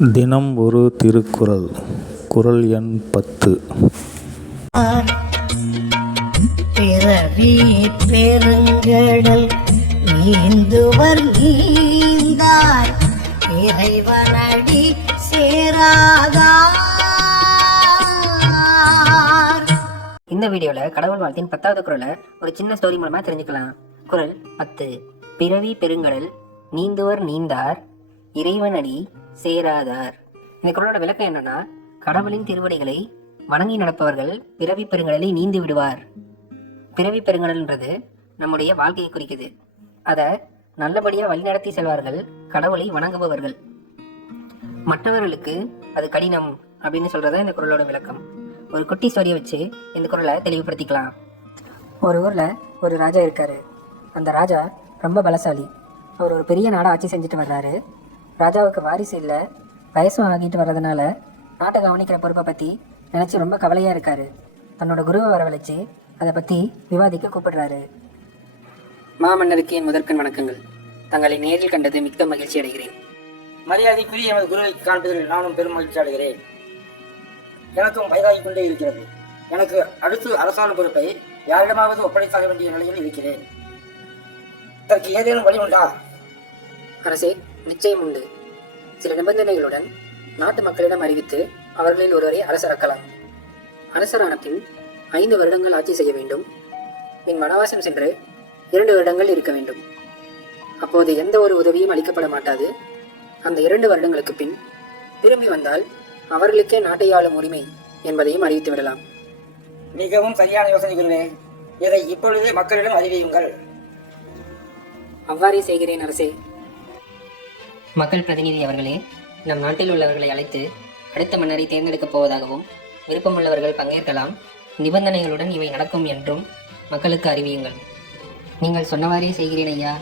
தினம் ஒரு திருக்குறள் குறள் எண் பத்து. பிறவி பெருங்கடல் நீந்துவர் நீந்தார் இறைவனடி சேராதார். இந்த வீடியோவில் கடவுள் வாழ்த்தின் பத்தாவது குரலை ஒரு சின்ன ஸ்டோரி மூலமாக தெரிஞ்சுக்கலாம். குரல் பத்து. பிறவி பெருங்கடல் நீந்துவர் நீந்தார் இறைவனடி சேராதார். இந்த குரலோட விளக்கம் என்னன்னா கடவுளின் திருவடிகளை வணங்கி நடப்பவர்கள் பிறவி பெருங்கடலை நீந்து விடுவார். பிறவி பெருங்கடல்ன்றது நம்முடைய வாழ்க்கையை குறிக்குது. அதை நல்லபடியாக வழிநடத்தி செல்வார்கள் கடவுளை வணங்குபவர்கள். மற்றவர்களுக்கு அது கடினம் அப்படின்னு சொல்றத இந்த குரலோட விளக்கம். ஒரு குட்டி ஸ்டோரியை வச்சு இந்த குரலை தெளிவுபடுத்திக்கலாம். ஒரு ஊரில் ஒரு ராஜா இருக்காரு. அந்த ராஜா ரொம்ப பலசாலி. அவர் ஒரு பெரிய நாடை ஆட்சி செஞ்சுட்டு வர்றாரு. ராஜாவுக்கு வாரிசு இல்லை வயசும் ஆகிட்டு வர்றதுனால நாட்டை கவனிக்கிற பொறுப்பை பற்றி நினச்சி ரொம்ப கவலையாக இருக்காரு. தன்னோட குருவை வரவழைச்சு அதை பற்றி விவாதிக்க கூப்பிடுறாரு. மாமன்னருக்கு என் முதற்கண் வணக்கங்கள். தங்களை நேரில் கண்டது மிக்க மகிழ்ச்சி அடைகிறேன். மரியாதைக்குரிய எனது குருவை காண்பதில் நானும் பெரும் மகிழ்ச்சி அடைகிறேன். எனக்கும் வயதாகிக் கொண்டே இருக்கிறது. எனக்கு அடுத்து அரசாணை பொறுப்பை யாரிடமாவது ஒப்படைத்தாக வேண்டிய நிலையில் இருக்கிறேன். இதற்கு ஏதேனும் வழி உண்டா? அரசே நிச்சயம் உண்டு. சில நிபந்தனைகளுடன் நாட்டு மக்களிடம் அறிவித்து அவர்களில் ஒருவரை அரசராக்கலாம் அரசரான பின் ஐந்து வருடங்கள் ஆட்சி செய்ய வேண்டும். பின் வனவாசம் சென்று இரண்டு வருடங்கள் இருக்க வேண்டும். அப்போது எந்த ஒரு உதவியும் அளிக்கப்பட மாட்டாது. அந்த இரண்டு வருடங்களுக்கு பின் திரும்பி வந்தால் அவர்களுக்கே நாட்டை ஆளும் உரிமை என்பதையும் அறிவித்து விடலாம். மிகவும் சரியான யோசனை குருவே. இதை இப்பொழுதே மக்களிடம் அறிவியுங்கள். அவ்வாறே செய்கிறேன் அரசே. மக்கள் பிரதிநிதி அவர்களே நம் நாட்டில் உள்ளவர்களை அழைத்து அடுத்த மன்னரை தேர்ந்தெடுக்கப் போவதாகவும் விருப்பமுள்ளவர்கள் பங்கேற்கலாம் நிபந்தனைகளுடன் இவை நடக்கும் என்றும் மக்களுக்கு அறிவியுங்கள். நீங்கள் சொன்னவாறே செய்கிறேன் ஐயா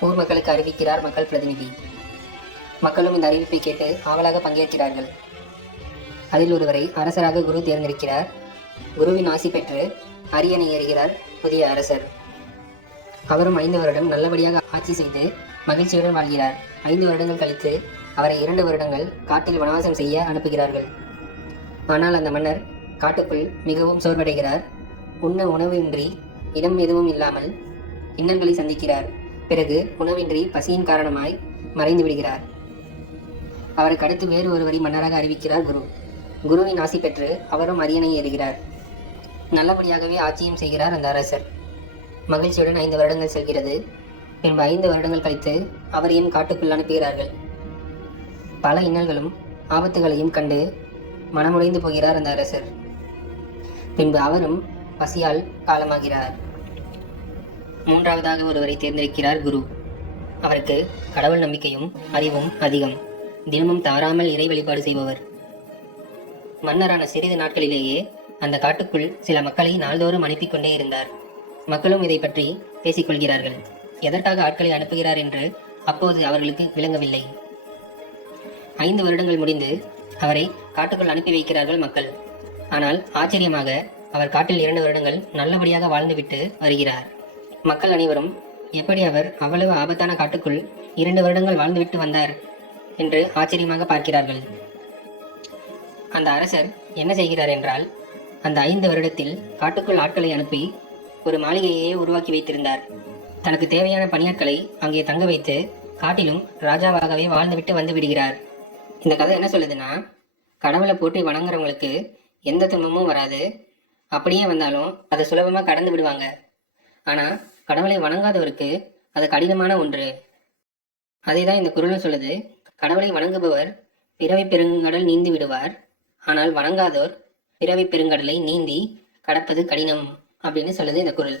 ஊர் மக்களுக்கு அறிவிக்கிறார் மக்கள் பிரதிநிதி. மக்களும் இந்த அறிவிப்பை கேட்டு ஆவலாக பங்கேற்கிறார்கள். அதில் ஒருவரை அரசராக குரு தேர்ந்தெடுக்கிறார். குருவின் ஆசி பெற்று அரியணை ஏறுகிறார் புதிய அரசர். அவரும் ஐந்து வருடம் நல்லபடியாக ஆட்சி செய்து மகிழ்ச்சியுடன் வாழ்கிறார். ஐந்து வருடங்கள் கழித்து அவரை இரண்டு வருடங்கள் காட்டில் வனவாசம் செய்ய அனுப்புகிறார்கள். ஆனால் அந்த மன்னர் காட்டுக்குள் மிகவும் சோர்வடைகிறார். உண்ண உணவின்றி இடம் எதுவும் இல்லாமல் இன்னல்களை சந்திக்கிறார். பிறகு உணவின்றி பசியின் காரணமாய் மறைந்து விடுகிறார். அவருக்கு அடுத்து வேறு ஒருவரை மன்னராக அறிவிக்கிறார் குரு. குருவின் ஆசி பெற்று அவரும் அரியணை ஏறுகிறார். நல்லபடியாகவே ஆட்சியும் செய்கிறார் அந்த அரசர். மகிழ்ச்சியுடன் ஐந்து வருடங்கள் செல்கிறது. பின்பு ஐந்து வருடங்கள் கழித்து அவரையும் காட்டுக்குள் அனுப்புகிறார்கள். பல இன்னல்களும் ஆபத்துகளையும் கண்டு மனமுடைந்து போகிறார் அந்த அரசர். பின்பு அவரும் பசியால் காலமாகிறார். மூன்றாவதாக ஒருவரை தேர்ந்தெடுக்கிறார் குரு. அவருக்கு கடவுள் நம்பிக்கையும் அறிவும் அதிகம். தினமும் தவறாமல் இறை வழிபாடு செய்பவர். மன்னரான சிறிது நாட்களிலேயே அந்த காட்டுக்குள் சில மக்களை நாள்தோறும் அனுப்பிக்கொண்டே இருந்தார். மக்களும் இதை பற்றி பேசிக்கொள்கிறார்கள் எதற்காக ஆட்களை அனுப்புகிறார் என்று அப்போது அவர்களுக்கு விளங்கவில்லை. ஐந்து வருடங்கள் முடிந்து அவரை காட்டுக்குள் அனுப்பி வைக்கிறார்கள் மக்கள். ஆனால் ஆச்சரியமாக அவர் காட்டில் இரண்டு வருடங்கள் நல்லபடியாக வாழ்ந்துவிட்டு வருகிறார். மக்கள் அனைவரும் எப்படி அவர் அவ்வளவு ஆபத்தான காட்டுக்குள் இரண்டு வருடங்கள் வாழ்ந்துவிட்டு வந்தார்? என்று ஆச்சரியமாக பார்க்கிறார்கள். அந்த அரசர் என்ன செய்கிறார் என்றால் அந்த ஐந்து வருடத்தில் காட்டுக்குள் ஆட்களை அனுப்பி ஒரு மாளிகையையே உருவாக்கி வைத்திருந்தார். தனக்கு தேவையான பணியாட்களை அங்கே தங்க வைத்து காட்டிலும் ராஜாவாகவே வாழ்ந்துவிட்டு வந்து விடுகிறார். இந்த கதை என்ன சொல்லுதுன்னா கடவுளை போட்டு வணங்குறவங்களுக்கு எந்த துன்பமும் வராது. அப்படியே வந்தாலும் அதை சுலபமாக கடந்து விடுவாங்க. ஆனால் கடவுளை வணங்காதவருக்கு அது கடினமான ஒன்று. அதே தான் இந்த குரலும் சொல்லுது. கடவுளை வணங்குபவர் பிறவி பெருங்கடல் நீந்தி விடுவார். ஆனால் வணங்காதோர் பிறவி பெருங்கடலை நீந்தி கடப்பது கடினம் அப்படின்னு சொல்லுது இந்த குரல்.